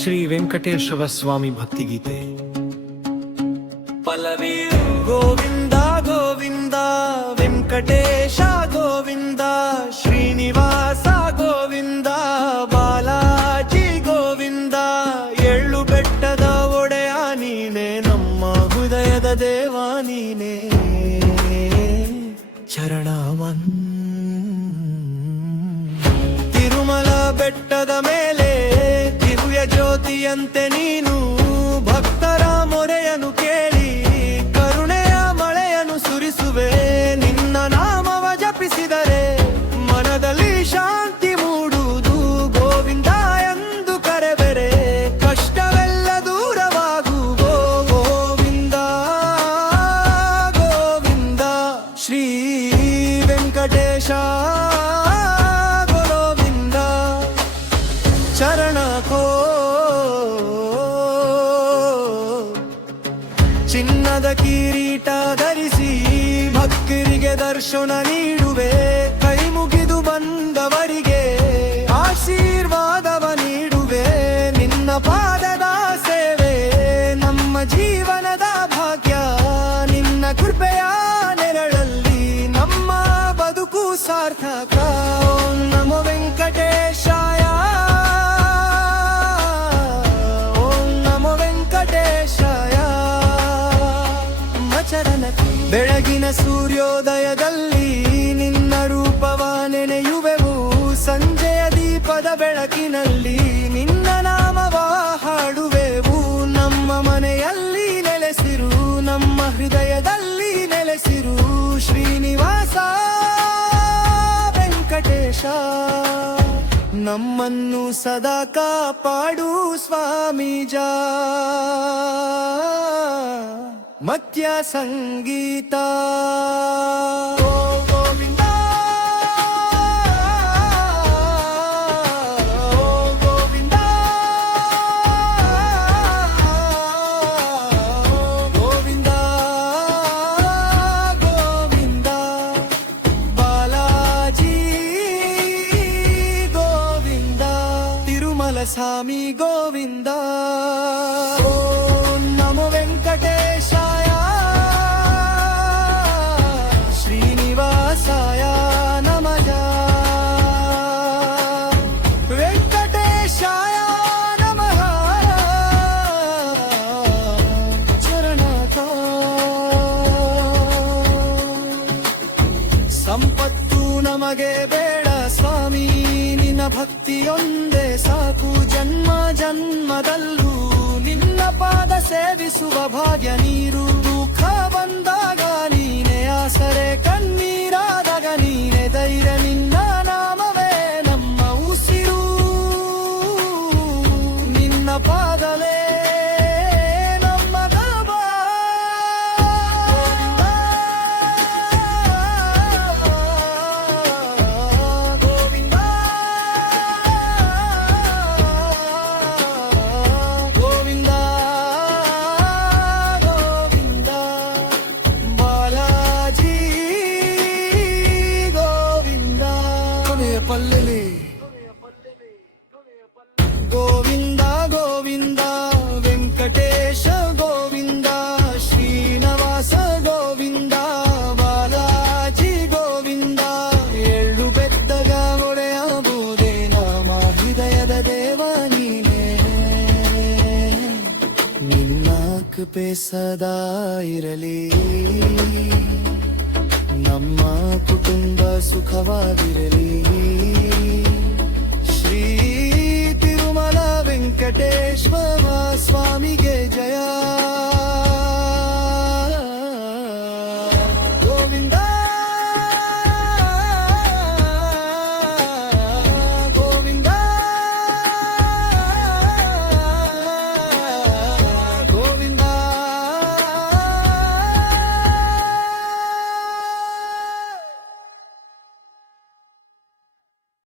ಶ್ರೀ ವೆಂಕಟೇಶ್ವರ ಸ್ವಾಮಿ ಭಕ್ತಿಗೀತೆ. ಪಲ್ಲವಿ ಗೋವಿಂದ ಗೋವಿಂದ ವೆಂಕಟೇಶ ಗೋವಿಂದ ಶ್ರೀನಿವಾಸ ಗೋವಿಂದ ಬಾಲಾಜಿ ಗೋವಿಂದ ಎಳ್ಳು ಬೆಟ್ಟದ ಒಡೆಯ ನೀನೆ ನಮ್ಮ ಹೃದಯದ ದೇವ ನೀನೆ ಚರಣವನ್ ತಿರುಮಲ ಬೆಟ್ಟದ ಮೇಲೆ ಜ್ಯೋತಿಯಂತೆ ನೀನು ಭಕ್ತರ ಮೊರೆಯನ್ನು ಕೇಳಿ ಕರುಣೆಯ ಮಳೆಯನ್ನು ಸುರಿಸುವೆ. ನಿನ್ನ ನಾಮವ ಜಪಿಸಿದರೆ ಮನದಲ್ಲಿ ಶಾಂತಿ ಮೂಡುವುದು. ಗೋವಿಂದ ಎಂದು ಕರೆಬೆರೆ ಕಷ್ಟವೆಲ್ಲ ದೂರವಾಗುವೋ. ಗೋವಿಂದ ಗೋವಿಂದ ಶ್ರೀ ವೆಂಕಟೇಶ ಗೋವಿಂದ ಚರಣ ಚಿನ್ನದ ಕಿರೀಟ ಧರಿಸಿ ಭಕ್ತರಿಗೆ ದರ್ಶನ ನೀಡುವೆ. ಕೈ ಮುಗಿದು ಬಂದವರಿಗೆ ಆಶೀರ್ವಾದವ ನೀಡುವೆ. ನಿನ್ನ ಪಾದದ ಸೇವೆ ನಮ್ಮ ಜೀವನದ ಭಾಗ್ಯ. ನಿನ್ನ ಕೃಪೆಯ ನೆರಳಲ್ಲಿ ನಮ್ಮ ಬದುಕು ಸಾರ್ಥಕ. ಓಂ ನಮೋ ವೆಂಕಟೇಶಾಯ, ಓಂ ನಮೋ ವೆಂಕಟೇಶಾಯ. ಬೆಳಗಿನ ಸೂರ್ಯೋದಯದಲ್ಲಿ ನಿನ್ನ ರೂಪವ ನೆನೆಯುವೆವು. ಸಂಜೆಯ ದೀಪದ ಬೆಳಕಿನಲ್ಲಿ ನಿನ್ನ ನಾಮವ ಹಾಡುವೆವು. ನಮ್ಮ ಮನೆಯಲ್ಲಿ ನೆಲೆಸಿರು, ನಮ್ಮ ಹೃದಯದಲ್ಲಿ ನೆಲೆಸಿರು. ಶ್ರೀನಿವಾಸ ವೆಂಕಟೇಶ ನಮ್ಮನ್ನು ಸದಾ ಕಾಪಾಡು ಸ್ವಾಮೀಜ. ಮತ್ಯ ಸಂಗೀತ ಗೋವಿಂದ ಗೋವಿಂದ ಗೋವಿಂದ ಗೋವಿಂದ ಬಾಲಾಜಿ ಗೋವಿಂದ ತಿರುಮಲ ಸ್ವಾಮಿ ಗೋವಿಂದ. ಓಂ ನಮೋ ವೆಂಕಟೇಶ ಶ್ರೀನಿವಾಸಾಯ ನಮಃ. ವೆಂಕಟೇಶಾಯ ನಮಃ ಚರಣಕ. ಸಂಪತ್ತು ನಮಗೆ ಬೇಡ ಸ್ವಾಮಿ, ನಿನ್ನ ಭಕ್ತಿಯೊಂದೇ ಸಾಕು. ಜನ್ಮ ಜನ್ಮದಲ್ಲೂ ನಿನ್ನ ಪಾದ ಸೇವಿಸುವ ಭಾಗ್ಯ ನೀರು. ದುಃಖ ಬಂದಾಗ ನೀನೆ ಆಸರೆ, ಕಣ್ಣೀರಾದಾಗ ನೀನೆ ಧೈರ್ಯ. ನಿನ್ನ ನಾಮವೇ ನಮ್ಮ ಉಸಿರು, ನಿನ್ನ ಪಾದಲೇ ನಮ್ಮ ದಾಬ. ಗೋವಿಂದ ಗೋವಿಂದ ಗೋವಿಂದ ಬಾಲಾಜಿ ಗೋವಿಂದ. ಕೊನೆಯ ಪಲ್ಲವಿ ಗೋವಿಂದ ಗೋವಿಂದ ವೆಂಕಟೇಶ ಗೋವಿಂದ ಶ್ರೀನಿವಾಸ ಗೋವಿಂದ ಬಾಲಾಜಿ ಗೋವಿಂದ. ಎಳ್ಳು ಬೆತ್ತಗ ಒಡೆಯಬಹುದೇ ನಮ್ಮ ಹೃದಯದ ದೇವ ನೀನೆ. ನಿನ್ನ ಕೃಪೆ ಸದಾ ಇರಲಿ, ನಮ್ಮ ಕುಟುಂಬ ಸುಖವಾಗಿರಲಿ.